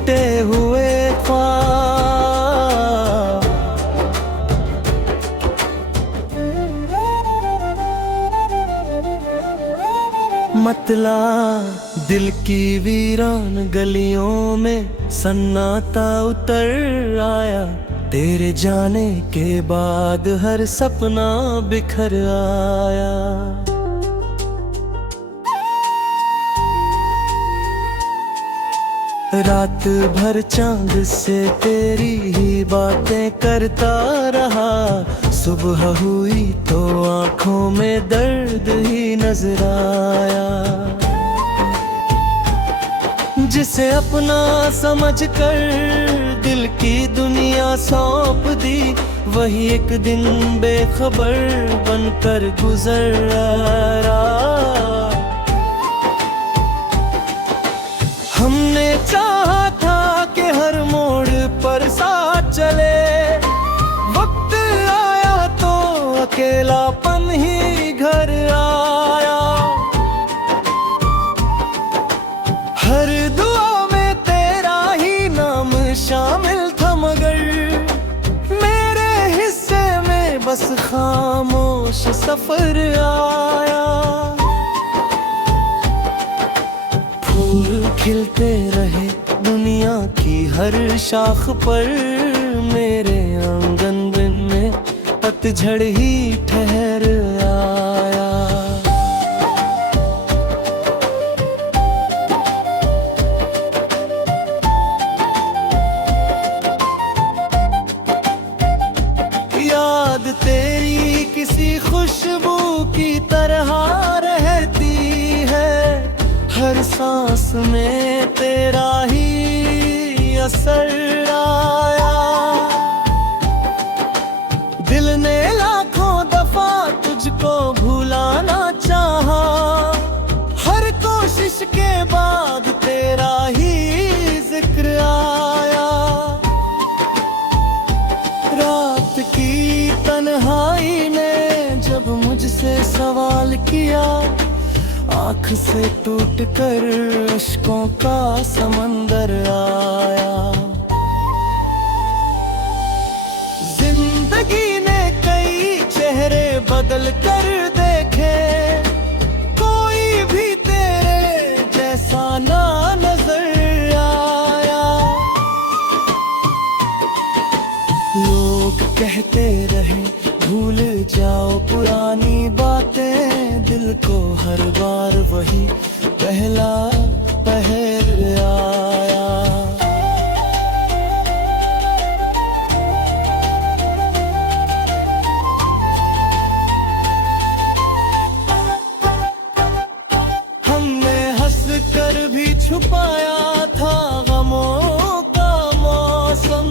टूटे हुए ख्वाब। मतला दिल की वीरान गलियों में सन्नाटा उतर आया। तेरे जाने के बाद हर सपना बिखर आया। रात भर चांद से तेरी ही बातें करता रहा। सुबह हुई तो आंखों में दर्द ही नजर आया। जिसे अपना समझकर दिल की दुनिया सौंप दी, वही एक दिन बेखबर बनकर गुजर आया। हमने चाहा था कि हर मोड़ पर साथ चले, वक्त आया तो अकेलापन ही घर आया। हर दुआ में तेरा ही नाम शामिल था, मगर मेरे हिस्से में बस खामोश सफर आया। फूल खिलते रहे दुनिया की हर शाख पर, मेरे आंगन में पतझड़ ही ठहर आया। याद तेरी किसी खुशबू की तरह रहती है, हर सांस में तेरा ही असर आया। दिल ने लाखों दफा तुझको भुलाना चाहा, हर कोशिश के बाद तेरा ही जिक्र आया। रात की तन्हाई ने जब मुझसे सवाल किया, आँख से टूट कर अश्कों का समंदर आया। जिंदगी ने कई चेहरे बदल कर देखे, कोई भी तेरे जैसा ना नजर आया। लोग कहते रहे भूल जाओ पुरानी बातें, दिल को हर बार वही पहला पहर आया। हमने हंस कर भी छुपाया था गमों का मौसम,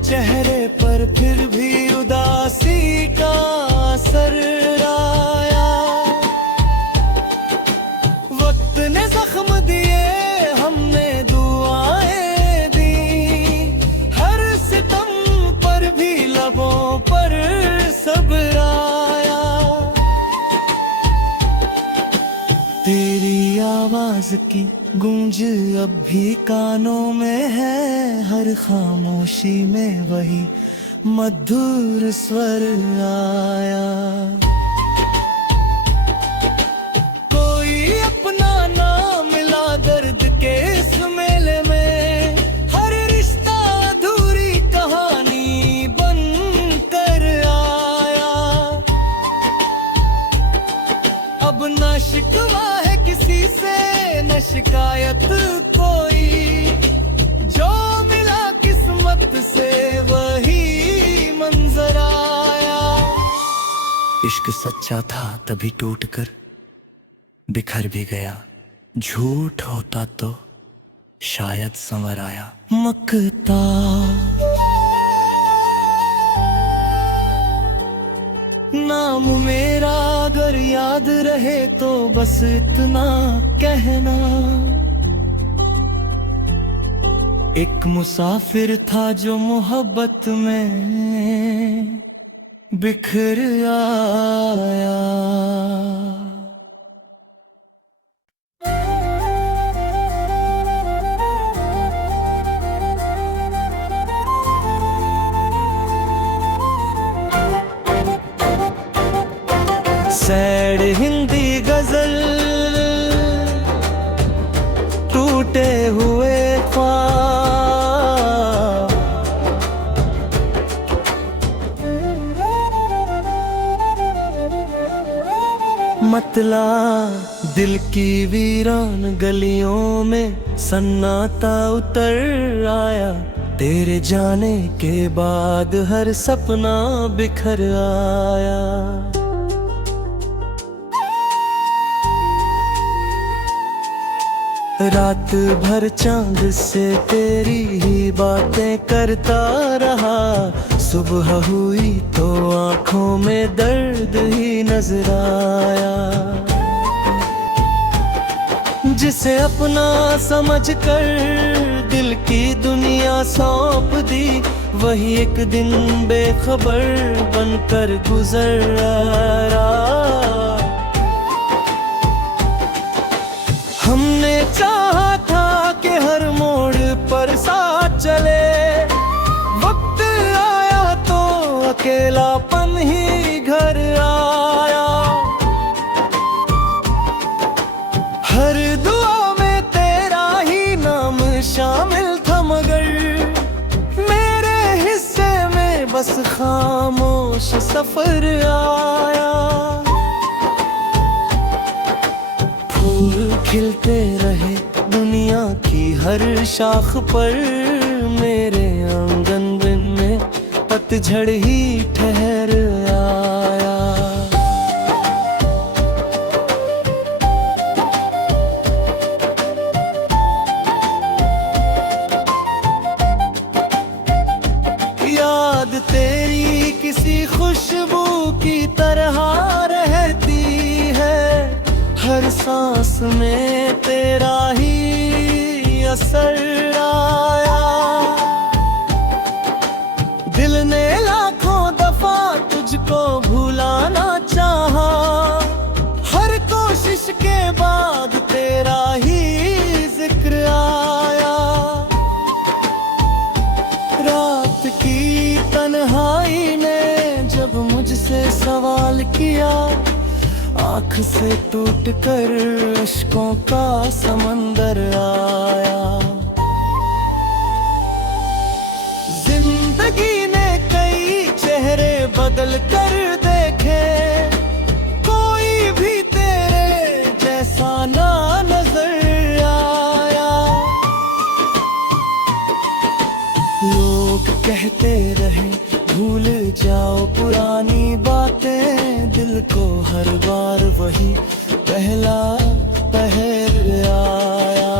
चेहरे पर फिर भी उदासी का असर आया। वक्त ने जख्म दिए, हमने दुआएं दी, हर सितम पर भी लबों पर सब्र आया। तेरी आवाज की गूंज अब भी कानों में है, हर खामोशी में वही मधुर स्वर आया। कोई अपना ना मिला दर्द के इस मेले में, हर रिश्ता अधूरी कहानी बन कर आया। अब न शिकवा है किसी से न शिकायत कोई, जो मिला किस्मत से वही मंजर आया। इश्क सच्चा था तभी टूटकर बिखर भी गया, झूठ होता तो शायद संवर आया। मकता नाम मेरा अगर याद रहे तो बस इतना कहना, एक मुसाफिर था जो मोहब्बत में बिखर आया। टूटे हुए ख्वाब। मतला दिल की वीरान गलियों में सन्नाटा उतर आया, तेरे जाने के बाद हर सपना बिखर आया। रात भर चांद से तेरी ही बातें करता रहा, सुबह हुई तो आंखों में दर्द ही नजर आया। जिसे अपना समझकर दिल की दुनिया सौंप दी, वही एक दिन बेखबर बनकर गुजर रहा। हमने चाहा था कि हर मोड़ पर साथ चले, वक्त आया तो अकेलापन ही घर आया। हर दुआ में तेरा ही नाम शामिल था, मगर मेरे हिस्से में बस खामोश सफर आया। फूल खिलते रहे दुनिया की हर शाख पर, मेरे आंगन में पतझड़ ही ठहर आया। याद तेरी किसी खुशबू की तरह रहती है, हर सांस में तेरा ही असर आया। दिल ने लाखों दफा तुझको भुलाना चाहा, हर कोशिश के बाद तेरा ही जिक्र आया। रात की तन्हाई ने जब मुझसे सवाल किया, आँख से टूट कर अश्कों का समंदर आया। जिंदगी ने कई चेहरे बदल कर देखे, कोई भी तेरे जैसा ना नजर आया। लोग कहते रहे भूल जाओ पुरानी बातें, दिल को हर बार वही पहला पहर आया।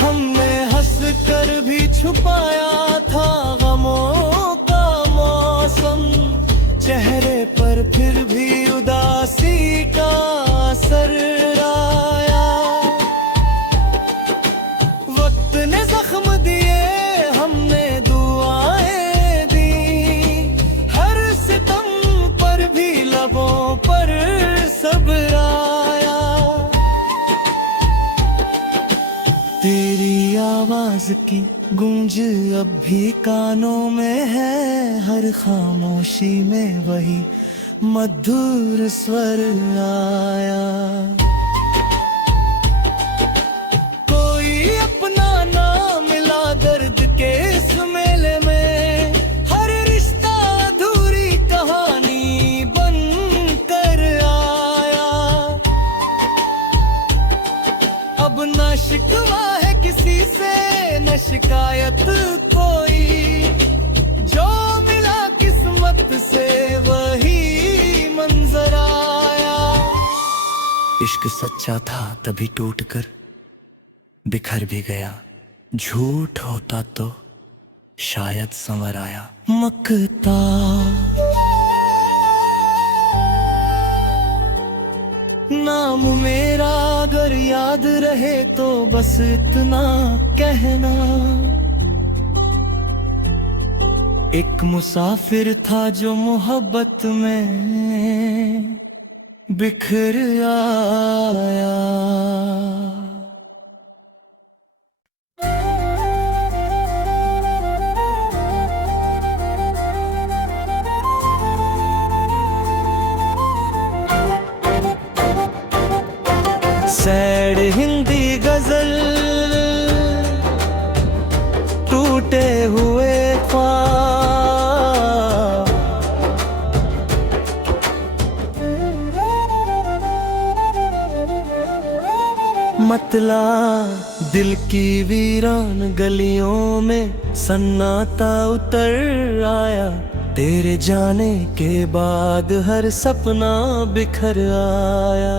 हमने हंस कर भी छुपाया था गमों का मौसम, चेहरे पर फिर भी उदासी का असर आया। वक्त ने जख्म दिए, हमने दुआएं दी, हर सितम पर भी लबों पर सब्र आया। तेरी आवाज की गूंज अब भी कानों में है, हर खामोशी में वही मधुर स्वर आया। कोई अपना ना मिला दर्द के इस मेले में, हर रिश्ता अधूरी कहानी बन कर आया। अब ना शिकवा है किसी से न शिकायत कोई, जो मिला किस्मत से वही मंजर आया। इश्क सच्चा था तभी टूटकर बिखर भी गया, झूठ होता तो शायद संवर आया। मकता नाम मेरा अगर याद रहे तो बस इतना कहना, एक मुसाफिर था जो मोहब्बत में बिखर आया। बतला दिल की वीरान गलियों में सन्नाटा उतर आया, तेरे जाने के बाद हर सपना बिखर आया।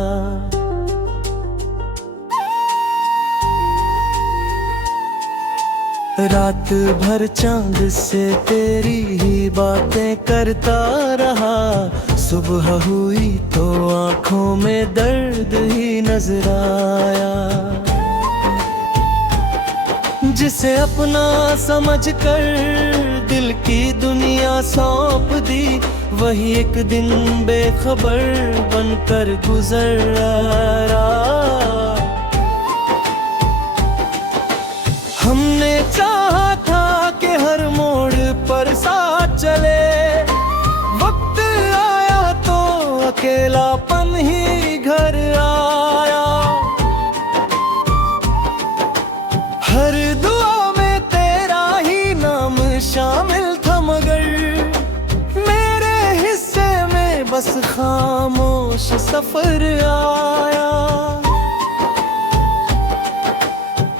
रात भर चांद से तेरी ही बातें करता रहा, सुबह हुई तो आंखों में दर्द ही नजर आया। जिसे अपना समझकर दिल की दुनिया सौंप दी, वही एक दिन बेखबर बनकर गुजर आया। हमने चाहा था कि हर मोड़ पर साथ चले, वक्त आया तो अकेलापन ही घर आया। हर दुआ में तेरा ही नाम शामिल था, मगर मेरे हिस्से में बस खामोश सफर आया।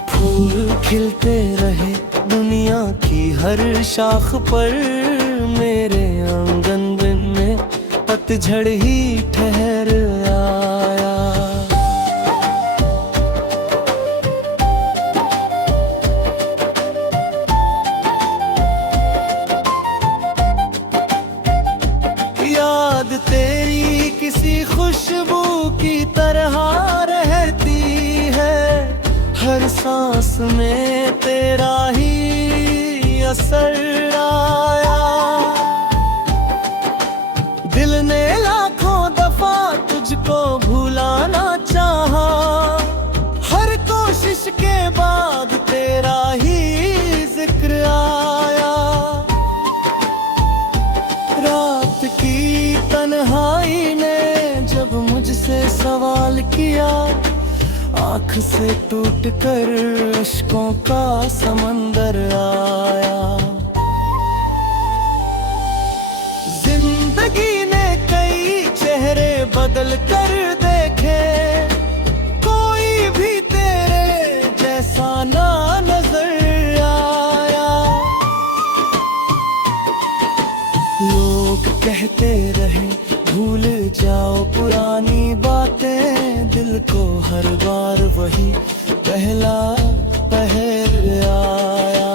फूल खिलते रहे दुनिया की हर शाख पर, मेरे आंगन में पतझड़ ही ठहर आया। याद तेरी किसी खुशबू की तरह रहती है, हर सांस में तेरा ही असर आया। दिल ने लाखों दफा तुझको भुलाना चाहा, हर कोशिश के बाद तेरा ही जिक्र आया। रात की तन्हाई ने जब मुझसे सवाल किया, आँख से टूट कर अश्कों का समंदर आया। जिंदगी ने कई चेहरे बदल कर देखे, कोई भी तेरे जैसा ना नजर आया। लोग कहते रहे भूल जाओ पुरानी बातें, दिल को हर बार वही पहला पहर आया।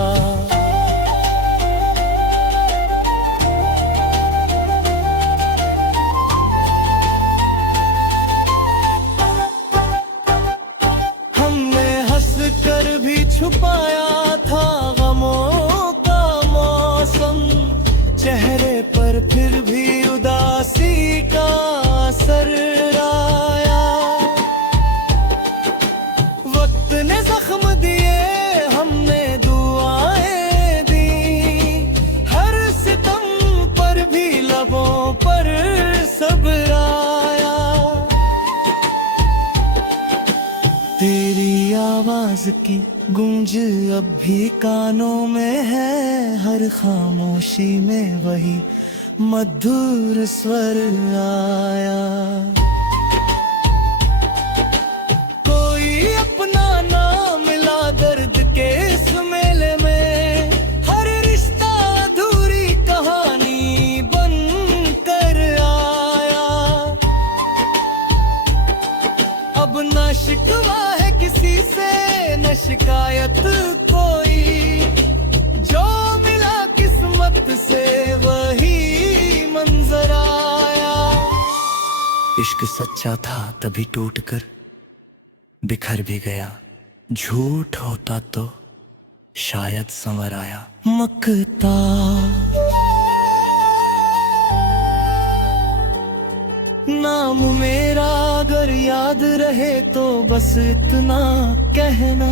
हमने हंस कर भी छुपाया था गमों का मौसम, चेहरे पर फिर भी उदासी का असर आया। वक्त ने जख्म दिए, हमने दुआएं दी, हर सितम पर भी लबों पर सब्र आया। तेरी आवाज की गूंज अब भी कानों में है, हर खामोशी में वही मधुर स्वर आया। कोई अपना ना मिला दर्द के इस मेले में, हर रिश्ता अधूरी कहानी बन कर आया। अब न शिकवा है किसी से न शिकायत कोई, जो मिला किस्मत से वही मंजर आया। इश्क सच्चा था तभी टूटकर बिखर भी गया, झूठ होता तो शायद संवर आया। मकता नाम मेरा अगर याद रहे तो बस इतना कहना,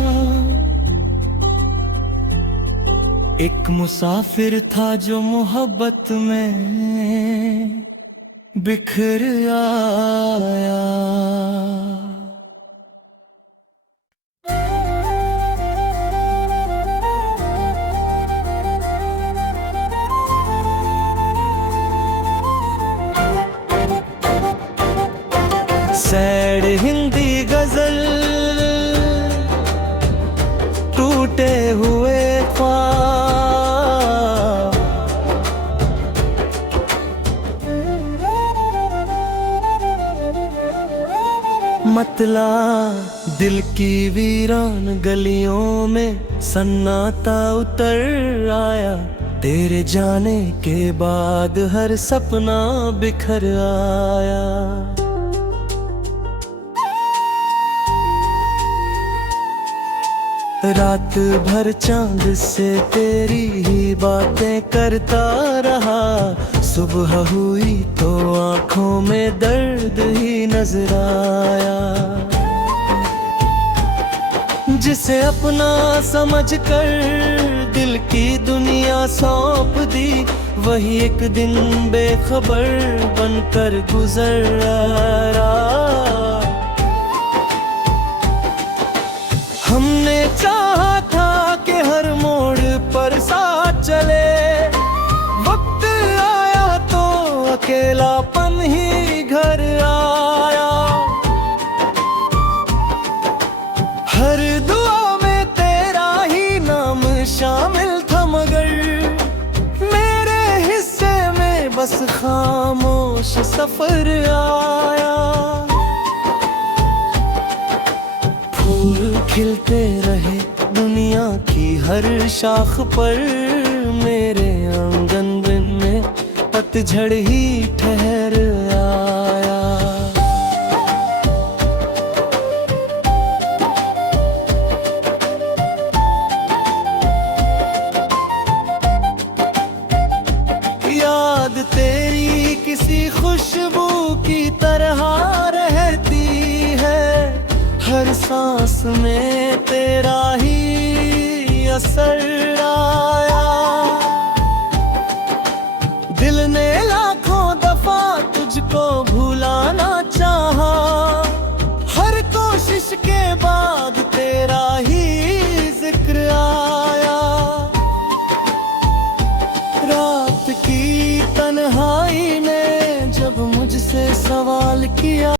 एक मुसाफिर था जो मोहब्बत में बिखर आया। सैड हिंदी गजल मतला दिल की वीरान गलियों में सन्नाटा उतर आया, तेरे जाने के बाद हर सपना बिखर आया। रात भर चांद से तेरी ही बातें करता रहा, सुबह हुई तो आंखों में दर्द ही नजर आया। जिसे अपना समझकर दिल की दुनिया सौंप दी, वही एक दिन बेखबर बनकर गुजर आया। हमने चाहा था कि हर मोड़ पर साथ चले, वक्त आया तो अकेलापन ही घर आया। हर दुआ में तेरा ही नाम शामिल था, मगर मेरे हिस्से में बस खामोश सफर आया। फूल खिलते रहे दुनिया की हर शाख पर, मेरे आंगन में पतझड़ ही ठहर आया। याद तेरी किसी खुशबू की तरह रहती है, हर सांस में तेरा ही असर आया। दिल ने